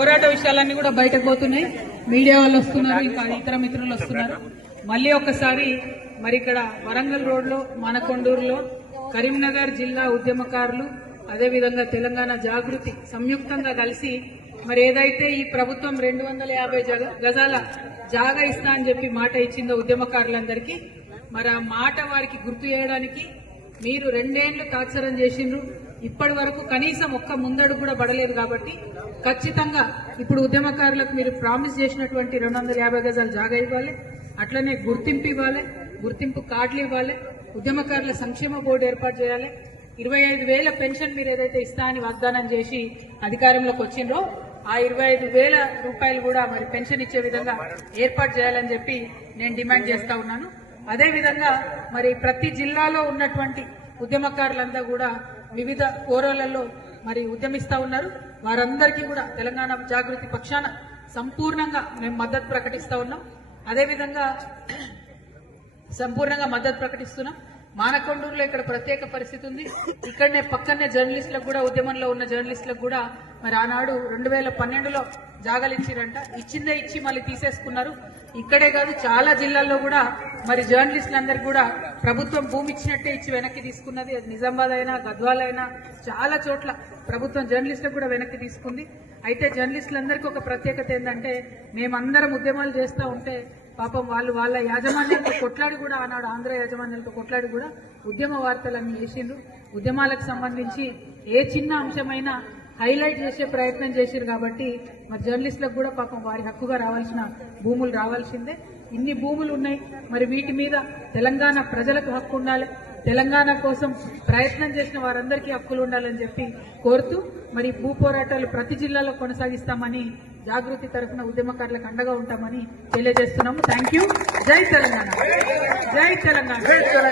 పోరాట విషయాలన్నీ కూడా బయటకు పోతున్నాయి. మీడియా వాళ్ళు వస్తున్నారు ఇంకా ఇతర మిత్రులు వస్తున్నారు. మళ్ళీ ఒకసారి మరి ఇక్కడ వరంగల్ రోడ్లో మనకొండూరులో కరీంనగర్ జిల్లా ఉద్యమకారులు అదేవిధంగా తెలంగాణ జాగృతి సంయుక్తంగా కలిసి మరి ఏదైతే ఈ ప్రభుత్వం రెండు వందల యాభై గజాల జాగా ఇస్తా అని చెప్పి మాట ఇచ్చిందో ఉద్యమకారులందరికీ మరి ఆ మాట వారికి గుర్తు చేయడానికి మీరు రెండేళ్ళు తాత్సరం చేసిండ్రు. ఇప్పటి వరకు కనీసం ఒక్క ముందడు కూడా పడలేదు కాబట్టి ఖచ్చితంగా ఇప్పుడు ఉద్యమకారులకు మీరు ప్రామిస్ చేసినటువంటి రెండు వందల యాభై గజాలు జాగా ఇవ్వాలి. అట్లనే గుర్తింపు ఇవ్వాలి. గుర్తింపు కార్డులు ఇవ్వాలి. ఉద్యమకారుల సంక్షేమ బోర్డు ఏర్పాటు చేయాలి. ఇరవై ఐదు వేల పెన్షన్ మీరు ఏదైతే ఇస్తా అని వాగ్దానం చేసి అధికారంలోకి వచ్చిండ్రో ఆ ఇరవై ఐదు వేల రూపాయలు కూడా మరి పెన్షన్ ఇచ్చే విధంగా ఏర్పాటు చేయాలని చెప్పి నేను డిమాండ్ చేస్తా ఉన్నాను. అదేవిధంగా మరి ప్రతి జిల్లాలో ఉన్నటువంటి ఉద్యమకారులంతా కూడా వివిధ కోరలలో మరి ఉద్యమిస్తూ ఉన్నారు. వారందరికీ కూడా తెలంగాణ జాగృతి పక్షాన సంపూర్ణంగా మేము మద్దతు ప్రకటిస్తూ ఉన్నాం. అదేవిధంగా సంపూర్ణంగా మద్దతు ప్రకటిస్తున్నాం. మానకొండూరులో ఇక్కడ ప్రత్యేక పరిస్థితి ఉంది. ఇక్కడనే పక్కనే జర్నలిస్టులకు కూడా ఉద్యమంలో ఉన్న జర్నలిస్టులకు కూడా మరి ఆనాడు రెండు వేల పన్నెండులో జాగాలు ఇచ్చిందే ఇచ్చి మళ్ళీ తీసేసుకున్నారు. ఇక్కడే కాదు చాలా జిల్లాల్లో కూడా మరి జర్నలిస్టులందరికీ కూడా ప్రభుత్వం భూమి ఇచ్చినట్టే ఇచ్చి వెనక్కి తీసుకున్నది. అది నిజామాబాద్ అయినా గద్వాల్ అయినా చాలా చోట్ల ప్రభుత్వం జర్నలిస్టులకు కూడా వెనక్కి తీసుకుంది. అయితే జర్నలిస్టులందరికీ ఒక ప్రత్యేకత ఏంటంటే మేమందరం ఉద్యమాలు చేస్తూ ఉంటే పాపం వాళ్ళు వాళ్ళ యాజమాన్యాలతో కొట్లాడి కూడా ఆనాడు ఆంధ్ర యాజమాన్యాలతో కొట్లాడి కూడా ఉద్యమ వార్తలన్నీ వేసిండ్రు. ఉద్యమాలకు సంబంధించి ఏ చిన్న అంశమైనా హైలైట్ చేసే ప్రయత్నం చేశారు కాబట్టి మరి జర్నలిస్టులకు కూడా పాపం వారి హక్కుగా రావాల్సిన భూములు రావాల్సిందే. ఇన్ని భూములు ఉన్నాయి మరి వీటి మీద తెలంగాణ ప్రజలకు హక్కు ఉండాలి. తెలంగాణ కోసం ప్రయత్నం చేసిన వారందరికీ హక్కులు ఉండాలని చెప్పి కోరుతూ మరి భూ పోరాటాలు ప్రతి జిల్లాలో కొనసాగిస్తామని జాగృతి తరఫున ఉద్యమకారులకు అండగా ఉంటామని తెలియజేస్తున్నాము. థ్యాంక్ యూ జై తెలంగాణ. జై తెలంగాణ.